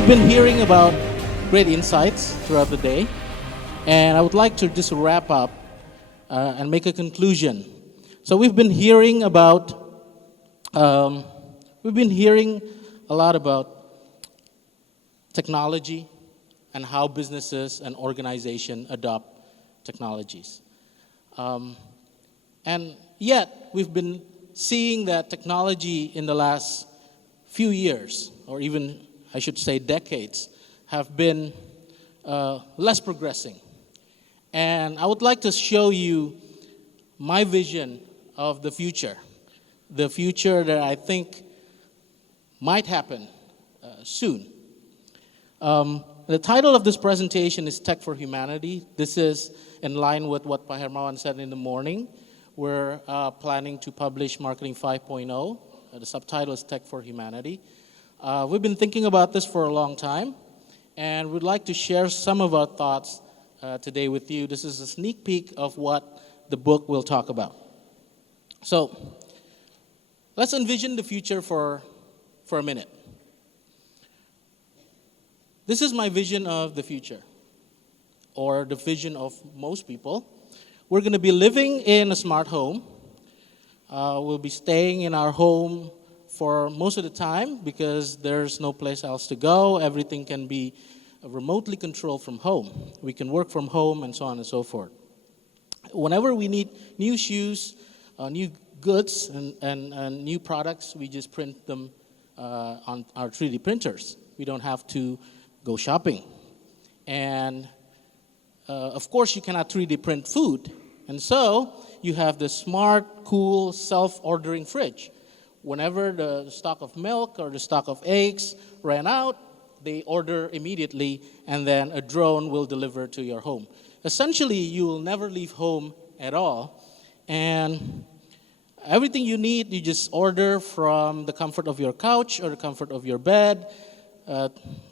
we've been hearing about great insights throughout the day, and I would like to just wrap up and make a conclusion. So we've been hearing a lot about technology and how businesses and organizations adopt technologies. And yet, we've been seeing that technology in the last few years, or even I should say decades, have been less progressing. And I would like to show you my vision of the future that I think might happen soon. The title of this presentation is Tech for Humanity. This is in line with what Pak Hermawan said in the morning. We're planning to publish Marketing 5.0. The subtitle is Tech for Humanity. We've been thinking about this for a long time, and we'd like to share some of our thoughts today with you. This is a sneak peek of what the book will talk about. So, let's envision the future for a minute. This is my vision of the future, or the vision of most people. We're going to be living in a smart home. We'll be staying in our home for most of the time because there's no place else to go. Everything can be remotely controlled from home. We can work from home and so on and so forth. Whenever we need new shoes, new goods, and new products, we just print them on our 3D printers. We don't have to go shopping. And of course, you cannot 3D print food. And so you have the smart, cool, self-ordering fridge. Whenever the stock of milk or the stock of eggs ran out, they order immediately, and then a drone will deliver to your home. Essentially, you will never leave home at all, and everything you need, you just order from the comfort of your couch or the comfort of your bed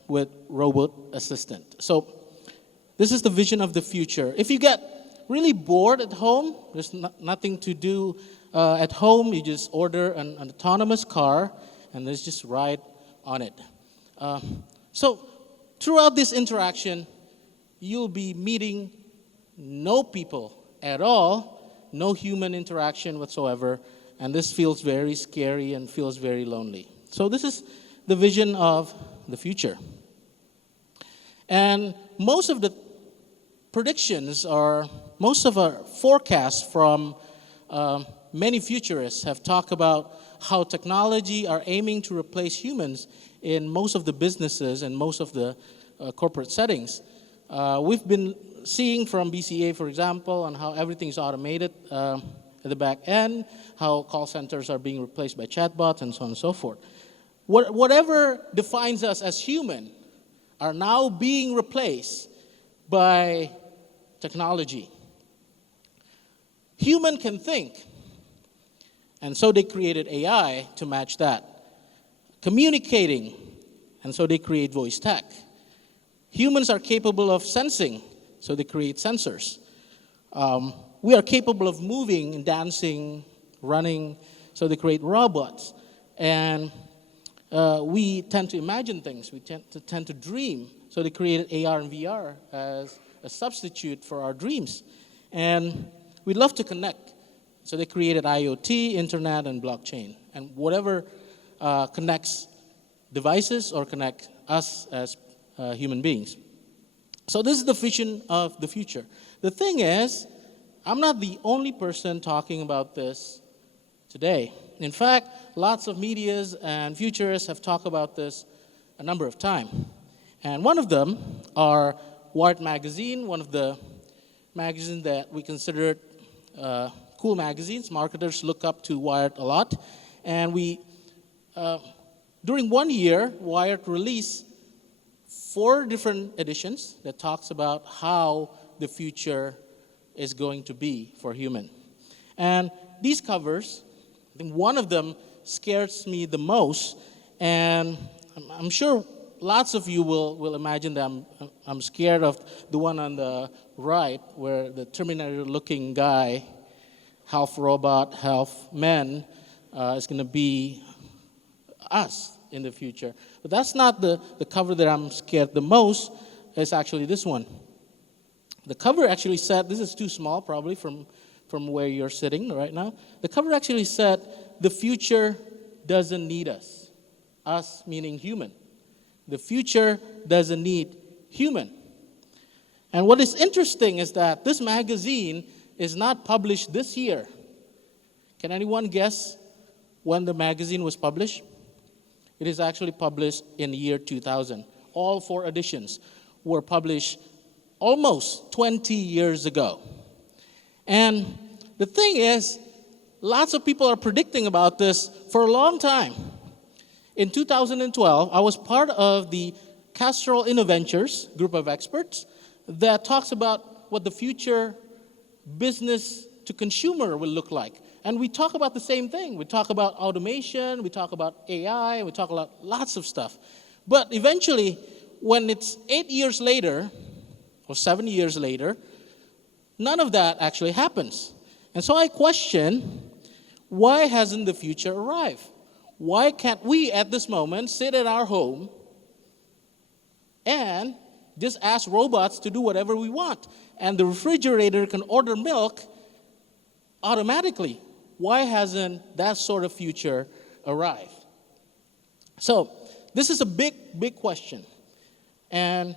with robot assistant. So this is the vision of the future. If you get really bored at home, there's nothing to do at home, you just order an autonomous car and let's just ride on it. So throughout this interaction, you'll be meeting no people at all, no human interaction whatsoever, and this feels very scary and feels very lonely. So this is the vision of the future. And most of the predictions, or most of our forecasts from many futurists have talked about how technology are aiming to replace humans in most of the businesses and most of the corporate settings. We've been seeing from BCA, for example, on how everything is automated at the back end, how call centers are being replaced by chatbots, and so on and so forth. Whatever defines us as human are now being replaced by technology. Human can think, and so they created AI to match that. Communicating, and so they create voice tech. Humans are capable of sensing, so they create sensors. We are capable of moving and dancing, running, so they create robots. And we tend to imagine things, we tend to dream, so they created AR and VR as a substitute for our dreams. And we love to connect, so they created IoT, internet, and blockchain, and whatever connects devices or connect us as human beings. So this is the vision of the future. The thing is, I'm not the only person talking about this today. In fact, lots of medias and futurists have talked about this a number of times. And one of them are Wired magazine, one of the magazines that we consider cool magazines. Marketers look up to Wired a lot. And during 1 year, Wired released 4 different editions that talks about how the future is going to be for human. And these covers, I think one of them scares me the most, and I'm sure lots of you will imagine that I'm scared of the one on the right, where the Terminator-looking guy, half robot, half man, is going to be us. in the future. But that's not the cover that I'm scared the most. It's actually this one. The cover actually said, this is too small probably from where you're sitting right now. The cover actually said, the future doesn't need us. Us meaning human. The future doesn't need human. And what is interesting is that this magazine is not published this year. Can anyone guess when the magazine was published? It is actually published in the year 2000. All 4 editions were published almost 20 years ago. And the thing is, lots of people are predicting about this for a long time. In 2012, I was part of the Castrol InnoVentures group of experts that talks about what the future business to consumer will look like. And we talk about the same thing. We talk about automation, we talk about AI, we talk about lots of stuff. But eventually, when it's 8 years later, or 7 years later, none of that actually happens. And so I question, why hasn't the future arrived? Why can't we at this moment sit at our home and just ask robots to do whatever we want? And the refrigerator can order milk automatically. Why hasn't that sort of future arrived? So this is a big question. And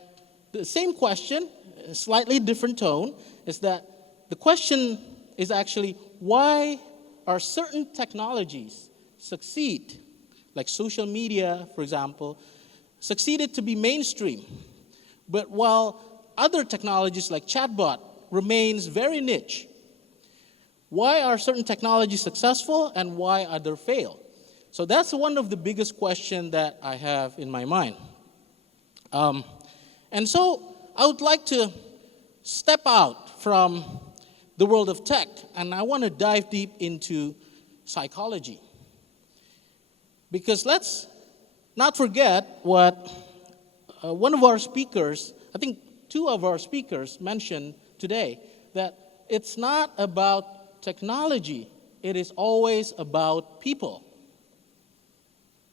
the same question, a slightly different tone, is that the question is actually, why are certain technologies succeed, like social media, for example, succeeded to be mainstream, but while other technologies like chatbot remains very niche? Why are certain technologies successful and why others fail? So that's one of the biggest questions that I have in my mind. And so I would like to step out from the world of tech, and I want to dive deep into psychology. Because let's not forget what one of our speakers, I think 2 of our speakers mentioned today, that it's not about technology, it is always about people.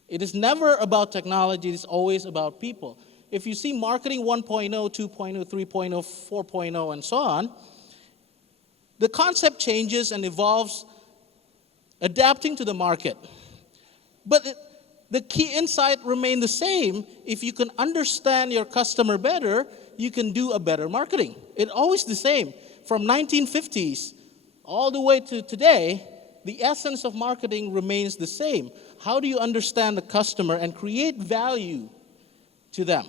It is never about technology, it is always about people. If you see marketing 1.0, 2.0, 3.0, 4.0, and so on, the concept changes and evolves, adapting to the market. But the key insight remains the same. If you can understand your customer better, you can do a better marketing. It's always the same. From 1950s all the way to today, the essence of marketing remains the same. How do you understand the customer and create value to them?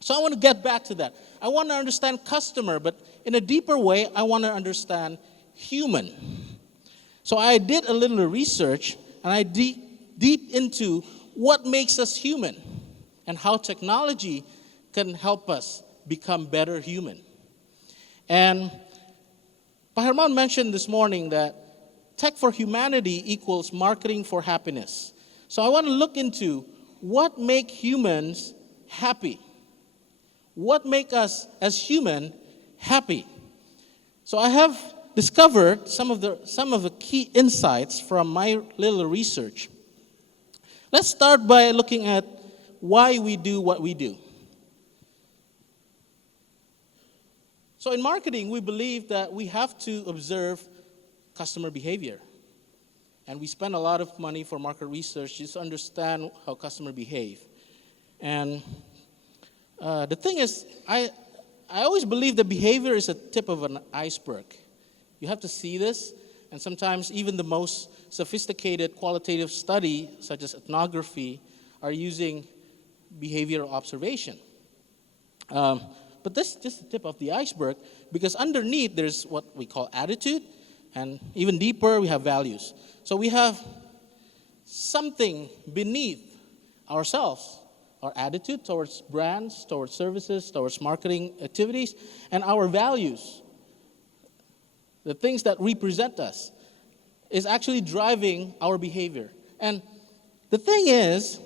So I want to get back to that. I want to understand customer, but in a deeper way, I want to understand human. So I did a little research, and I deep into what makes us human and how technology can help us become better human. And Pak Herman mentioned this morning that tech for humanity equals marketing for happiness. So I want to look into what makes humans happy. What makes us as human happy? So I have discovered some of the key insights from my little research. Let's start by looking at why we do what we do. So in marketing, we believe that we have to observe customer behavior. And we spend a lot of money for market research just to understand how customers behave. And the thing is, I always believe that behavior is a tip of an iceberg. You have to see this, and sometimes even the most sophisticated qualitative study, such as ethnography, are using behavioral observation. But this is just the tip of the iceberg, because underneath there's what we call attitude, and even deeper we have values. So we have something beneath ourselves, our attitude towards brands, towards services, towards marketing activities, and our values, the things that represent us, is actually driving our behavior. And the thing is,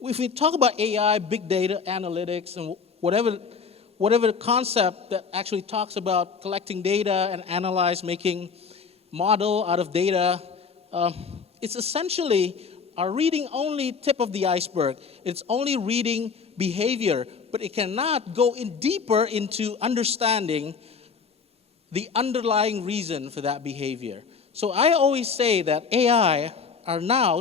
if we talk about AI, big data, analytics, and whatever concept that actually talks about collecting data and analyze, making model out of data, it's essentially are reading only tip of the iceberg. It's only reading behavior, but it cannot go in deeper into understanding the underlying reason for that behavior. So I always say that AI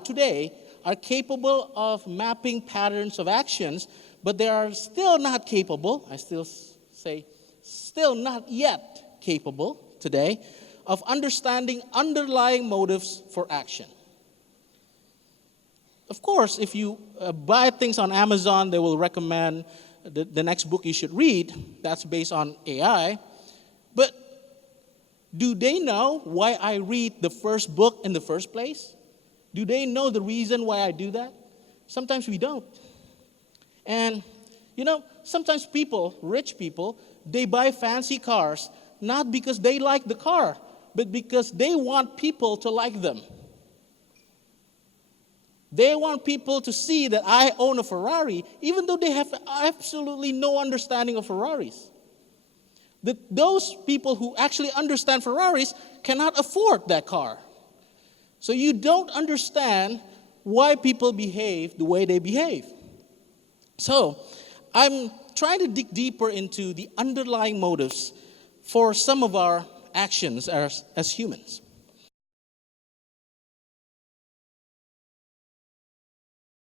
today, are capable of mapping patterns of actions, but they are still not capable, I still say, still not yet capable today, of understanding underlying motives for action. Of course, if you buy things on Amazon, they will recommend the next book you should read. That's based on AI. But do they know why I read the first book in the first place? Do they know the reason why I do that? Sometimes we don't. And, sometimes people, rich people, they buy fancy cars not because they like the car, but because they want people to like them. They want people to see that I own a Ferrari, even though they have absolutely no understanding of Ferraris. Those people who actually understand Ferraris cannot afford that car. So you don't understand why people behave the way they behave. So I'm trying to dig deeper into the underlying motives for some of our actions as humans.